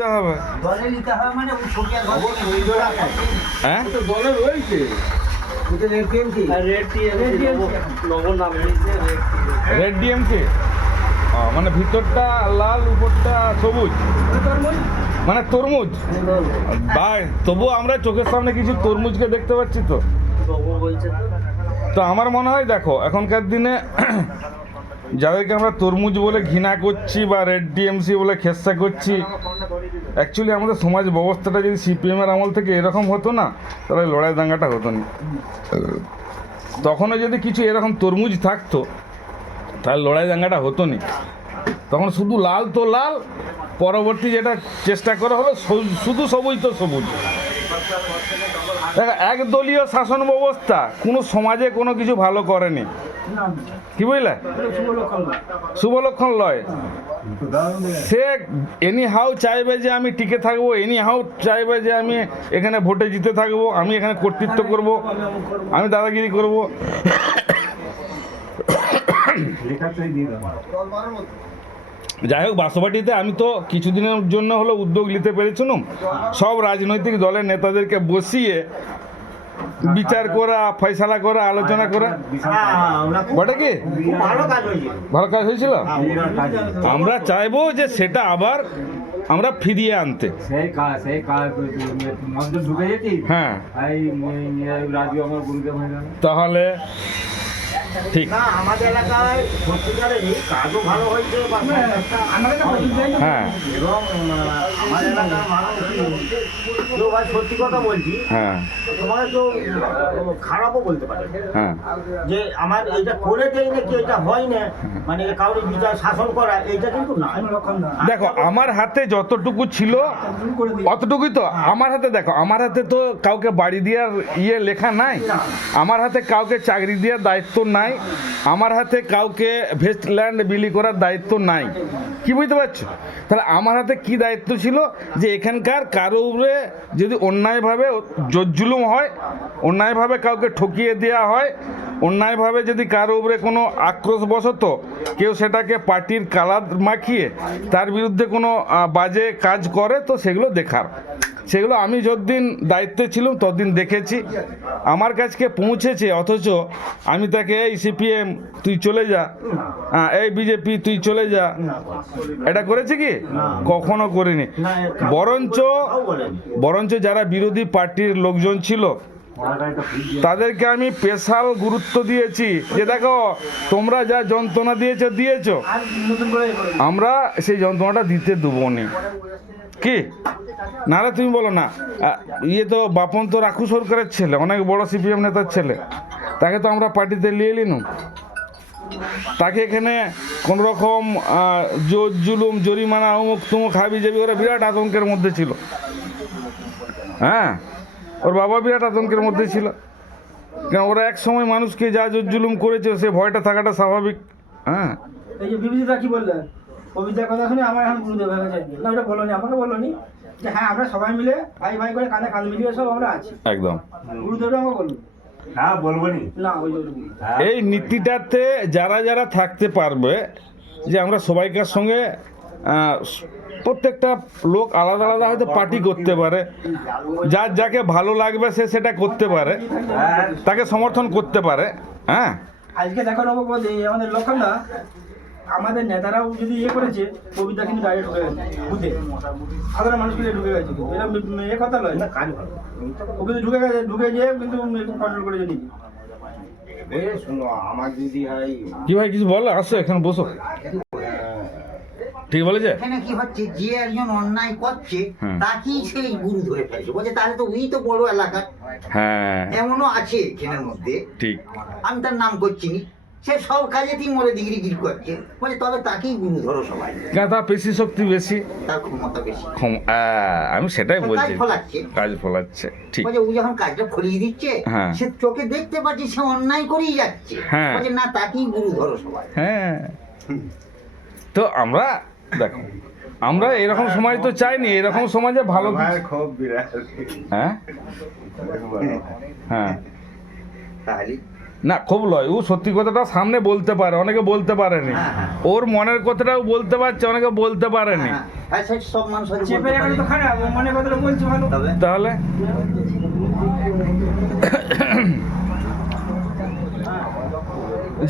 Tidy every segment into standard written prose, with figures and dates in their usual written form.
নিতে হবে। দলে নিতে হবে মানে ওই ছবি আর হ্যাঁ তো দলে রয়েছে রেড ডিএমকে, মানে ভিতরটা লাল উপরটা সবুজ, মানে তরমুজ। ভাই তবুও আমরা চোখের সামনে কিছু তরমুজকে দেখতে পাচ্ছি তো। তো আমার মনে হয় দেখো এখনকার দিনে যাদেরকে আমরা তরমুজ বলে ঘৃণা করছি বা রেড ডিএমসি বলে খেস্তা করছি, অ্যাকচুয়ালি আমাদের সমাজ ব্যবস্থাটা যদি সিপিএমের আমল থেকে এরকম হতো না, তাহলে লড়াই দাঙ্গাটা হতো না। তখনও যদি কিছু এরকম তরমুজ থাকতো তাহলে লড়াই দাঙ্গাটা হতো না। তখন শুধু লাল তো লাল, পরবর্তী যেটা চেষ্টা করা হলো শুধু সবুজ তো সবুজ। দেখো একদলীয় শাসন ব্যবস্থা কোনো সমাজে কোনো কিছু ভালো করেনি, কি বুঝলে? শুভ লক্ষণ লয়। সে এনি হাউ চাইবে যে আমি টিকে থাকবো, এনি হাউ চাইবে যে আমি এখানে ভোটে জিতে থাকবো, আমি এখানে কর্তৃত্ব করব, আমি দাদাগিরি করব। যাই হোক, বাসবাটিতে আমি তো কিছুদিনের জন্য হলো উদ্যোগ নিতে পেরেছিলাম সব রাজনৈতিক দলের নেতাদেরকে বসিয়ে বিচার করা, ফয়সালা করা, আলোচনা করা। বটে কি ভালো কাজ হয়েছিল। আমরা চাইবো যে সেটা আবার আমরা ফিরিয়ে আনতে। হ্যাঁ তাহলে ঠিক। আমাদের এলাকায় সত্যিকারেরই কাজও ভালো হয়েছে, হ্যাঁ এবং আমার এলাকার মানুষ ভাই সত্যি কথা বলছি, হ্যাঁ তোমার তো খারাপও বলতে পারে হ্যাঁ যে আমার এটা করেছেই নাকি এটা হয় না, মানে কাউরে বিচার শাসন করা এইটা কিন্তু না। দেখো আমার হাতে যতটুকু ছিল অতটুকুই তো আমার হাতে। দেখো আমার হাতে তো কাউকে বাড়ি দেওয়ার লেখা নাই, আমার হাতে কাউকে চাকরি দেওয়ার দায়িত্ব নাই, আমার হাতে কাউকে ভেস্টল্যান্ড বিলি করার দায়িত্ব নাই, কি বুঝতে পারছো? তাহলে আমার হাতে কি দায়িত্ব ছিল যে এখানকার কারো উপরে যদি অন্যায়ভাবে জুলুম হয়, অন্যায়ভাবে কাউকে ঠকিয়ে দেওয়া হয়, অন্যায়ভাবে যদি কারো উপরে কোনো আক্রোশবশত কেউ সেটাকে পার্টির কালার মাখিয়ে তার বিরুদ্ধে কোনো বাজে কাজ করে, তো সেগুলো দেখার। সেগুলো আমি যতদিন দায়িত্বে ছিলাম ততদিন দেখেছি, আমার কাছকে পৌঁছেছে। অথচ আমি তাকে এই সিপিএম তুই চলে যা, এই বিজেপি তুই চলে যা, এটা করেছে কি? কখনো করিনি। বরঞ্চ যারা বিরোধী পার্টির লোকজন ছিল তাদেরকে আমি স্পেশাল গুরুত্ব দিয়েছি যে দেখো তোমরা যা যন্ত্রণা দিয়েছো আমরা সেই যন্ত্রণাটা দিতে দেবো নি, কি নাহলে তুমি বলো না ইয়ে তো বাপন তো রাখু সরকারের ছেলে, অনেক বড় সিপিএম নেতার ছেলে, তাকে তো আমরা পার্টিতে নিয়ে এলিনু। তাকে এখানে কোনো রকম জুলুম জরিমানা অমুক তুমুক হাবি যাবি, ওরা বিরাট আতঙ্কের মধ্যে ছিল। হ্যাঁ ওর বাবা বিরাট আতঙ্কের মধ্যে ছিল, কেন ওরা এক সময় মানুষকে যা জুলুম করেছে সে ভয়টা থাকাটা স্বাভাবিক। হ্যাঁ এই যে বিবিধতা কি বললেন, কবিতার কথা শুনে আমার এখন গুরুদেব হয়ে গেছে না, ওটা বলোনি, আমাকে বলোনি যে হ্যাঁ আমরা সবাই মিলে ভাই ভাই করে কাঁধে কাঁধ মিলিয়ে সব আমরা আছি। একদম গুরুদেবটা আমাকে বলুন। হ্যাঁ বলবো নি না ওই এই নীতিটাতে যারা যারা থাকতে পারবে, যে আমরা সবাইকার সঙ্গে প্রত্যেকটা লোক আলাদা আলাদা হয়তো পার্টি করতে পারে, যার যাকে ভালো লাগবে সে সেটা করতে পারে, তাকে সমর্থন করতে পারে। হ্যাঁ আজকে দেখো নবপদ আমাদের লক্ষণটা আমাদের নেতারাও যদি করেছে, কবিতা কিন্তু ডাইরেক্ট ঢুকে গেছে বুঝতে, সাধারণ মানুষগুলো ঢুকে গেছে, এটা কথা নয় না, কাজ ভালো ও কিন্তু ঢুকে গিয়ে কিন্তু কন্ট্রোল করেছে নিজে। শুনো আমার যদি হয় কি ভাই কিছু বলো, আসো এখানে বসো। ঠিক বলেছে। এখানে কি হচ্ছে, যে একজন অন্যায় করছে তাকেই সেই গুরু ধরে ফেলছে, বলছে তাহলে তো ওই তো বড় এলাকা। হ্যাঁ এমনও আছে এখানের মধ্যে, ঠিক, আমি তার নাম করছি নি, সে সব কাজেতেই মরে ডিগ্রি করছে, বলছে তবে তাকেই গুরু ধরো সবাই, কেন তার পেশি শক্তি বেশি, তার ক্ষমতা বেশি। আমি সেটাই বলছি, কাজ ফলাচ্ছে। ঠিক, বলছে ও যখন কাজটা ফলিয়ে দিচ্ছে সে চোখে দেখতে পাচ্ছি সে অন্যায় করেই যাচ্ছে, বলছে না তাকেই গুরু ধরো সবাই। হ্যাঁ তো আমরা দেখো আমরা এরকম সমাজ তো চাইনি, এরকম সমাজে ভালো। হ্যাঁ হ্যাঁ তাহলে না খুব লয়, ও সত্যি কথাটা সামনে বলতে পারে, অনেকে বলতে পারেনি, ওর মনের কথাটাও বলতে পারছে, অনেকে বলতে পারেনি। আর সে সব মানুষ হয়তো চেপে বলতে রাখাটা তো পারে। খারাপ, ও মনে কথাটা বলছে ভালো। তবে তাহলে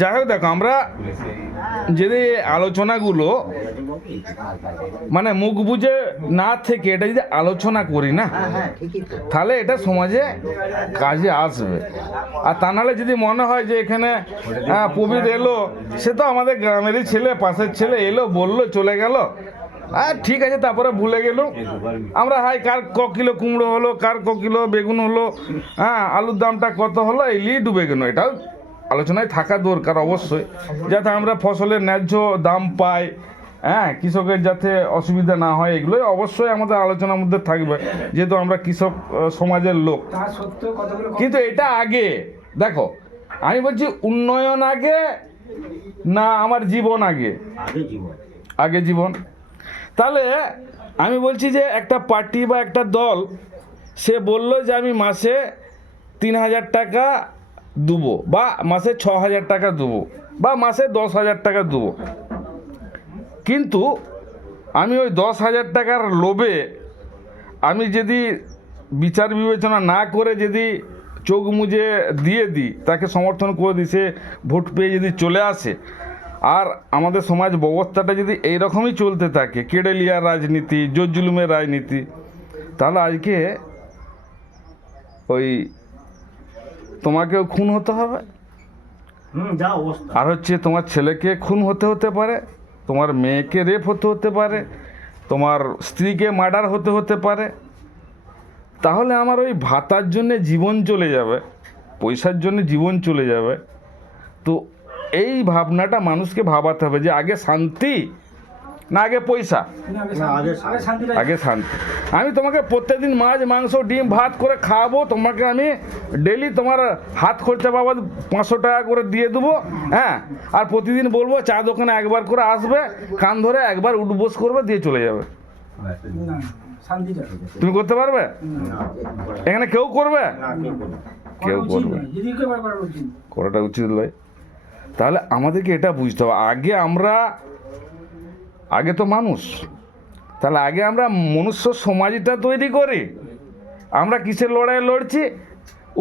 যাই হোক, দেখো আমরা যদি আলোচনাগুলো মানে মুখ বুঝে না থেকে এটা যদি আলোচনা করি না, হ্যাঁ হ্যাঁ ঠিকই তো। তাহলে এটা সমাজে কাজে আসবে। আর তা নাহলে যদি মনে হয় যে এখানে প্রবীর এলো, সে তো আমাদের গ্রামেরই ছেলে, পাশের ছেলে, এলো বললো চলে গেল, আর ঠিক আছে, তারপরে ভুলে গেল। আমরা কার ক কিলো কুমড়ো হলো, কার ক কিলো বেগুন হলো, আলুর দামটা কত হলো, এই নিয়ে ডুবে গেল। এটাও আলোচনায় থাকা দরকার অবশ্যই, যাতে আমরা ফসলের ন্যায্য দাম পাই, কৃষকের যাতে অসুবিধা না হয়, এগুলোই অবশ্যই আমাদের আলোচনার মধ্যে থাকবে, যেহেতু আমরা কৃষক সমাজের লোক। তা সত্ত্বেও কতগুলো কিন্তু এটা আগে দেখো, আমি বলছি উন্নয়ন আগে না আমার জীবন আগে? আগে জীবন। তাহলে আমি বলছি যে একটা পার্টি বা একটা দল সে বলল যে আমি মাসে 3,000 টাকা দেবো, বা মাসে 6,000 টাকা দেবো, বা মাসে 10,000 টাকা দেবো, কিন্তু আমি ওই 10,000 টাকার লোভে আমি যদি বিচার বিবেচনা না করে যদি চোখ মুজে দিয়ে দিই, তাকে সমর্থন করে দিই, সে ভোট পেয়ে যদি চলে আসে, আর আমাদের সমাজ ব্যবস্থাটা যদি এইরকমই চলতে থাকে, কেড়েলিয়ার রাজনীতি, জোর জুলুমের রাজনীতি, তাহলে আজকে ওই তোমাকেও খুন হতে হবে, যা অবস্থা। আর হচ্ছে তোমার ছেলেকে খুন হতে পারে, তোমার মেয়েকে রেপ হতে পারে, তোমার স্ত্রীকে মার্ডার হতে পারে। তাহলে আমার ওই ভাতার জন্যে জীবন চলে যাবে, পয়সার জন্য জীবন চলে যাবে। তো এই ভাবনাটা মানুষকে ভাবাতে হবে যে আগে শান্তি না আগে পয়সা? আগে শান্তি। আমি তোমাকে প্রত্যেকদিন মাছ, মাংস, ডিম, ভাত করে খাওয়াবো, তোমাকে আমি ডেলি তোমার হাত খরচা বাবদ 500 টাকা করে দিয়ে দেবো, আর প্রতিদিন বলবো চা দোকানে একবার করে আসবে, কান ধরে একবার উঠবোস করবে, দিয়ে চলে যাবে। তুমি করতে পারবে? এখানে কেউ করবে? কেউ করবে? করাটা উচিত নয়। তাহলে আমাদেরকে এটা বুঝতে হবে, আগে তো মানুষ, তাহলে আগে আমরা মনুষ্য সমাজটা তৈরি করি। আমরা কিসের লড়াই লড়ছি?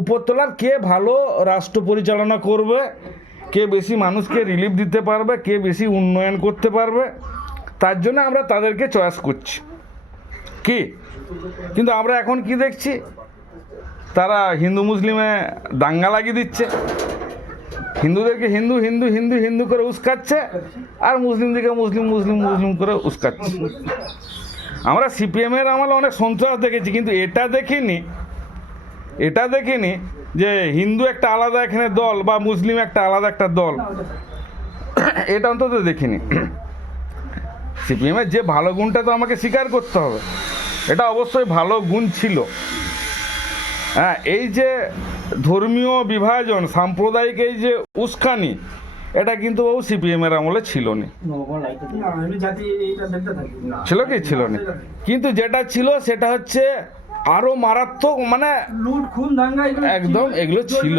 উপরতলার কে ভালো রাষ্ট্র পরিচালনা করবে, কে বেশি মানুষকে রিলিফ দিতে পারবে, কে বেশি উন্নয়ন করতে পারবে, তার জন্য আমরা তাদেরকে চয়েস করছি কি। কিন্তু আমরা এখন কি দেখছি, তারা হিন্দু মুসলিমে দাঙ্গা লাগিয়ে দিচ্ছে, হিন্দুদেরকে হিন্দু হিন্দু হিন্দু হিন্দু করে উস্কাচ্ছে, আর মুসলিমদেরকে মুসলিম মুসলিম মুসলিম করে উস্কাচ্ছে। আমরা সিপিএমের আমলে অনেক সন্ত্রাস দেখেছি, কিন্তু এটা দেখিনি যে হিন্দু একটা আলাদা এখানে দল বা মুসলিম একটা আলাদা একটা দল, এটা অন্তত দেখিনি। সিপিএমের যে ভালো গুণটা তো আমাকে স্বীকার করতে হবে, এটা অবশ্যই ভালো গুণ ছিল। এই যে ধর্মীয় বিভাজন, সাম্প্রদায়িক এই যে উস্কানি, এটা কিন্তু বাবু সিপিএমের আমলে ছিল না। ছিল কি? ছিল না। কিন্তু যেটা ছিল সেটা হচ্ছে আরো মারাত্মক, মানে লুট, খুন, দাঙ্গা একদম এগুলো ছিল।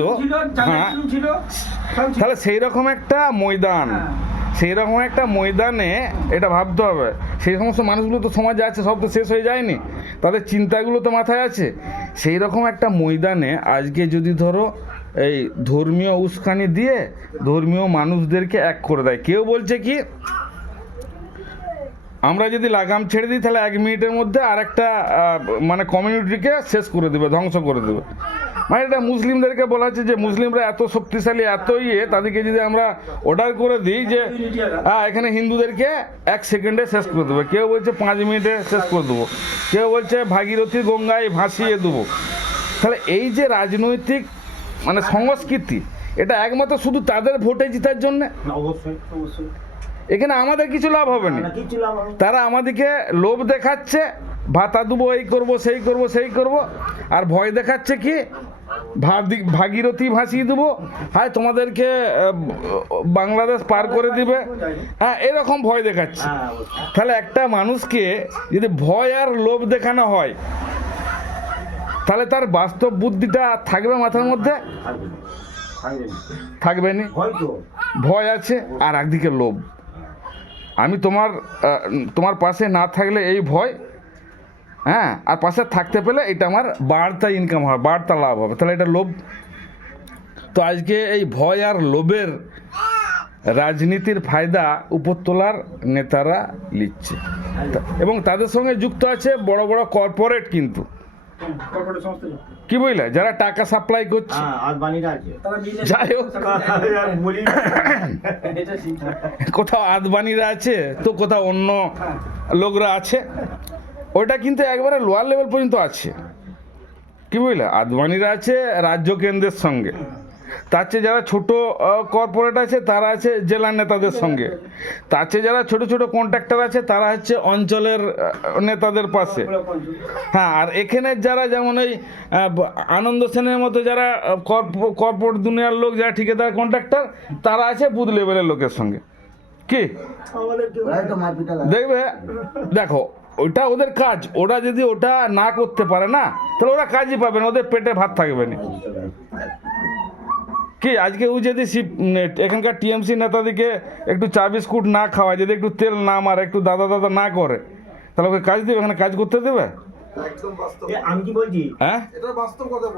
হ্যাঁ, তাহলে সেই রকম একটা ময়দান, সেই রকম একটা ময়দানে এটা ভাবতে হবে। সেই সমস্ত মানুষগুলো তো সমাজে আছে, সব তো শেষ হয়ে যায়নি, তাদের চিন্তাগুলো তো মাথায় আছে। সেই রকম একটা ময়দানে আজকে যদি ধরো এই ধর্মীয় উস্কানি দিয়ে ধর্মীয় মানুষদেরকে এক করে দেয়, কেউ বলছে কি আমরা যদি লাগাম ছেড়ে দিই তাহলে 1 মিনিটের মধ্যে আর একটা মানে কমিউনিটিকে শেষ করে দেবে, ধ্বংস করে দেবে। মানে এটা মুসলিমদেরকে বলা হচ্ছে যে মুসলিমরা এত শক্তিশালী, এত তাদেরকে যদি আমরা অর্ডার করে দিই যে এখানে হিন্দুদেরকে 1 সেকেন্ডে শেষ করে দেবো, কেউ বলছে 5 মিনিটে শেষ করে দেবো, কেউ বলছে ভাগীরথী গঙ্গায় ভাসিয়ে দেবো। তাহলে এই যে রাজনৈতিক মানে সংস্কৃতি, এটা একমাত্র শুধু তাদের ভোটে জেতার জন্যে। এখানে আমাদের কিছু লাভ হবে না। তারা আমাদেরকে লোভ দেখাচ্ছে, ভাতা দেবো, এই করবো, সেই করবো, আর ভয় দেখাচ্ছে কি ভাগীরথী ভাসিয়ে দেবো, তোমাদেরকে বাংলাদেশ পার করে দিবে, এরকম ভয় দেখাচ্ছে। তাহলে একটা মানুষকে যদি ভয় আর লোভ দেখানো হয়, তাহলে তার বাস্তব বুদ্ধিটা থাকবে মাথার মধ্যে? থাকবে না। ভয় আছে আর একদিকে লোভ। আমি তোমার পাশে না থাকলে এই ভয়, হ্যাঁ, আর পাশে থাকতে পেলে এটা আমার বাড়তা ইনকাম হবে, বাড়তা লাভ হবে, তাহলে এটা লোভ। তো আজকে এই ভয় আর লোভের রাজনীতির ফায়দা উপরতলার নেতারা নিচ্ছে, এবং তাদের সঙ্গে যুক্ত আছে বড় বড় কর্পোরেট, কিন্তু কর্পোরেট সংস্থা কি বুঝলে, যারা টাকা সাপ্লাই করছে। তারা business যাই হোক, এটা ঠিক। কোথাও আদবানিরা আছে তো কোথাও অন্য লোকরা আছে, ওটা কিন্তু একবারে লোয়ার লেভেল পর্যন্ত আছে, কি বুঝলে, আদবানিরা আছে রাজ্য কেন্দ্রের সঙ্গে, তার চেয়ে যারা ছোট কর্পোরেট আছে তারা আছে জেলা নেতাদের সঙ্গে, তার চেয়ে যারা ছোট ছোট কন্ট্রাক্টর আছে তারা হচ্ছে অঞ্চলের নেতাদের পাশে। হ্যাঁ, আর এখানে যারা যেমন ওই আনন্দ সেনের মতো যারা কর্পোরেট দুনিয়ার লোক, যারা ঠিকাদার কন্ট্রাক্টর, তারা আছে বুথ লেভেলের লোকের সঙ্গে। কি দেখবে, দেখো ওইটা ওদের কাজ, ওরা যদি ওটা না করতে পারে না তাহলে ওরা কাজই পাবে না, ওদের পেটে ভাত থাকবে না। কি আজকে ও যদি এখানকার টিএমসি নেতাদিকে একটু চা বিস্কুট না খাওয়ায়, যদি একটু তেল না মারে, একটু দাদা না করে, তাহলে ওকে কাজ দেবে, এখানে কাজ করতে দেবে? আমি কি বলছি, হ্যাঁ, এটা বাস্তব কথা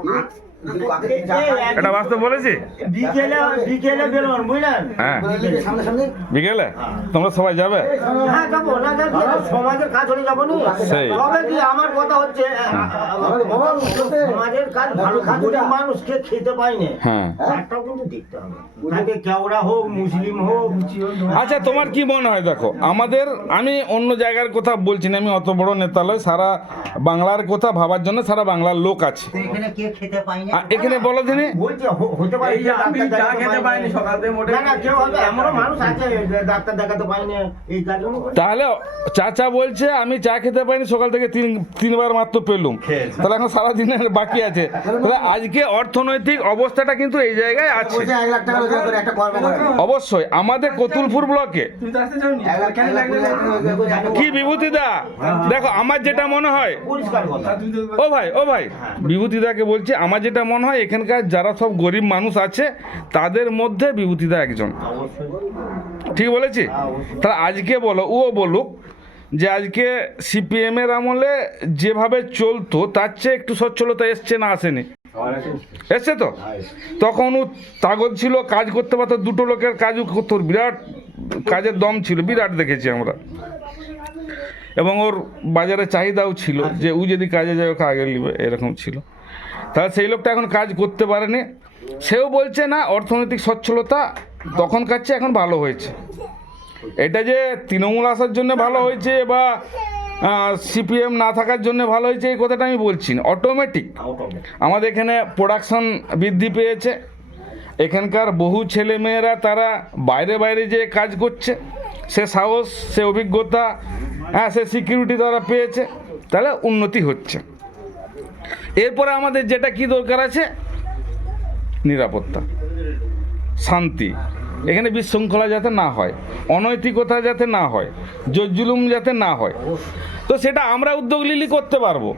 এটা বাস্তব বলেছি। বিকেলে বেরোন, বুঝলেন? হ্যাঁ, বিকেলে তোমরা সবাই যাবে? হ্যাঁ যাবো, না যাবো, সমাজের কাজ হলে যাবো না। সেই। তবে কি আমার কথা হচ্ছে, সমাজের কাজ ভালো কাজ হলে মানুষকে খেতে পাই না, হ্যাঁ, একটাও কিন্তু দেখতে হবে, তাকে কেওড়া হোক, মুসলিম হোক। আচ্ছা, তোমার কি মনে হয়? দেখো, আমি অন্য জায়গার কথা বলছি না, আমি অত বড় নেতা নই, সারা বাংলার কথা ভাবার জন্য সারা বাংলার লোক আছে। তো এখানে কে খেতে পায় না? এখানে বলো দিনে, বলছি হতে পারে যে আমি চা খেতে পাইনি সকাল থেকে মোটে, না না কেউ হবে, এমনও মানুষ আছে যে ডাক্তার দেখাতে পাইনি, এই কাজগুলো তাহলে চাচা বলছে আমি চা খেতে পাইনি সকাল থেকে তিনবার মাত্র পেলুম, তাহলে এখন সারা দিনের বাকি আছে। তাহলে আজকে অর্থনৈতিক অবস্থাটা কিন্তু এই জায়গায় আছে। 1 লাখ টাকা রোজগার করে একটা কর্ম করে। অবশ্যই আমাদের কতুলপুর ব্লকে তুমি তো আসতে চাওনি, 1 লাখ কেন টাকা লাগলে? রোজগার করে কি বিভূতিদা, দেখো আমার যেটা মনে হয়, পরিষ্কার কথা। তুমি তো ও ভাই বিভূতিদাকে বলছি, আমার যেটা মনে হয় এখানকার যারা সব গরিব মানুষ আছে তাদের মধ্যে বিভূতিদা একজন, অবশ্যই ঠিক বলেছি? তাহলে আজকে বলো, ও বলুক যে আজকে সিপিএম এর আমলে যেভাবে চলতো তার চেয়ে একটু সচ্ছলতা এসছে না আসেনি? এসছে তো। তখন ও তাগদ ছিল, কাজ করতে পারতো, দুটো লোকের কাজও করতো, বিরাট কাজের দম ছিল, বিরাট দেখেছি আমরা, এবং ওর বাজারে চাহিদাও ছিল যে ও যদি কাজে যায় ওকে আগে নিবে, এরকম ছিল। তাহলে সেই লোকটা এখন কাজ করতে পারেনি, সেও বলছে না অর্থনৈতিক সচ্ছলতা তখনকার চেয়ে এখন ভালো হয়েছে। এটা যে তৃণমূল আসার জন্য ভালো হয়েছে বা সিপিএম না থাকার জন্য ভালো হয়েছে এই কথাটা আমি বলছি না, অটোমেটিক আমাদের এখানে প্রোডাকশন বৃদ্ধি পেয়েছে, এখানকার বহু ছেলে মেয়েরা তারা বাইরে যে কাজ করছে, সে সাহস, সে অভিজ্ঞতা, হ্যাঁ, সে সিকিউরিটি তারা পেয়েছে, তাহলে উন্নতি হচ্ছে। এরপরে আমাদের যেটা কি দরকার আছে, নিরাপত্তা, শান্তি, এখানে বিশৃঙ্খলা যাতে না হয়, অনৈতিকতা যাতে না হয়, জুলুম যাতে না হয়, তো সেটা আমরা উদ্যোগ নিলে করতে পারবো।